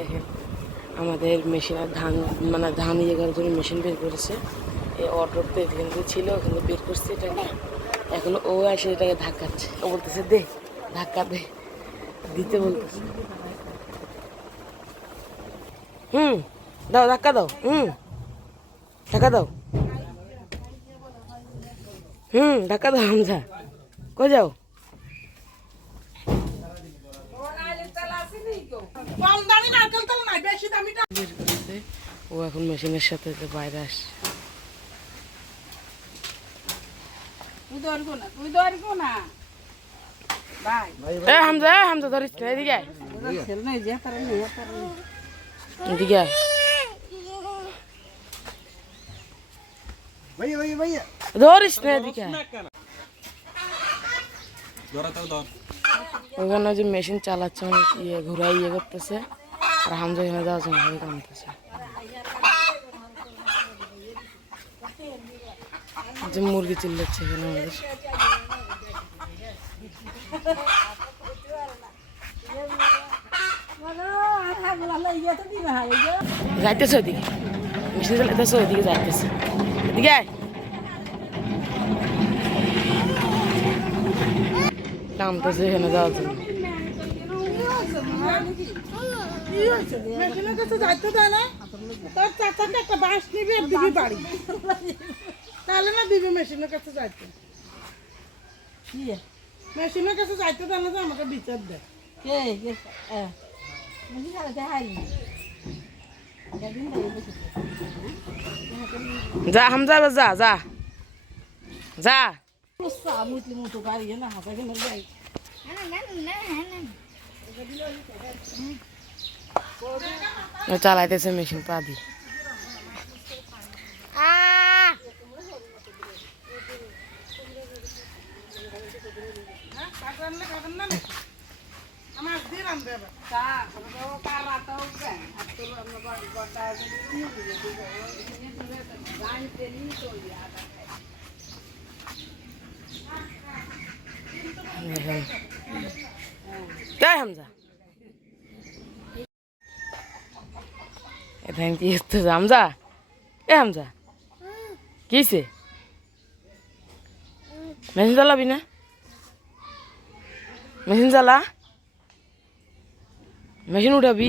দেখেন আমাদের মেশিনের ধান মানে ধান ইয়ে করার জন্য মেশিন বের করেছে। এই অটোতে এখানে ছিল ওখানে বের করছে এটাকে, এখন ও এসে এটাকে ধাক্কাচ্ছে। ও বলতেছে দে ধাক্কা দে, দিতে বলতেছে। দাও ধাক্কা দাও, ধাক্কা দাও, ধাক্কা দাও হামজা। কই যাও? ও এখন মেশিনের সাথে বাইরে আসছে। হামজা হামজা ধরিস না, এদিকে এদিকে ধরিস না, এদিকে ওখানে যে মেশিন চালাচ্ছে মানে ইয়ে ঘুরাই ইয়ে করতেছে, আর হামজা এখানে যাওয়ার জন্য কামতেছে। যে মুরগি চিল্লাচ্ছে এখানে আমাদের। যাইতেছে ওইদিকে, মেশিন চালাইতেছে ওইদিকে যাইতেছে, এদিকে কামতেছে এখানে যাওয়ার জন্য। মেশিনের কাছে যাইতে দেয় না, তোর চাচাকে একটা বাঁশ নিবি আর দিবি বাড়ি, তাহলে না দিবি মেশিনের কাছে যাইতে। মেশিনের কাছে যাইতে দেয় না যে আমাকে বিচার দেয়। যা হামজা যা যা যা চালাইতেছে মেশিন পা দি। হামজা এটা কি হামজা? হামজা কিছে মেশিন চালাবি না? মেশিন চালা, মেশিন উঠাবি।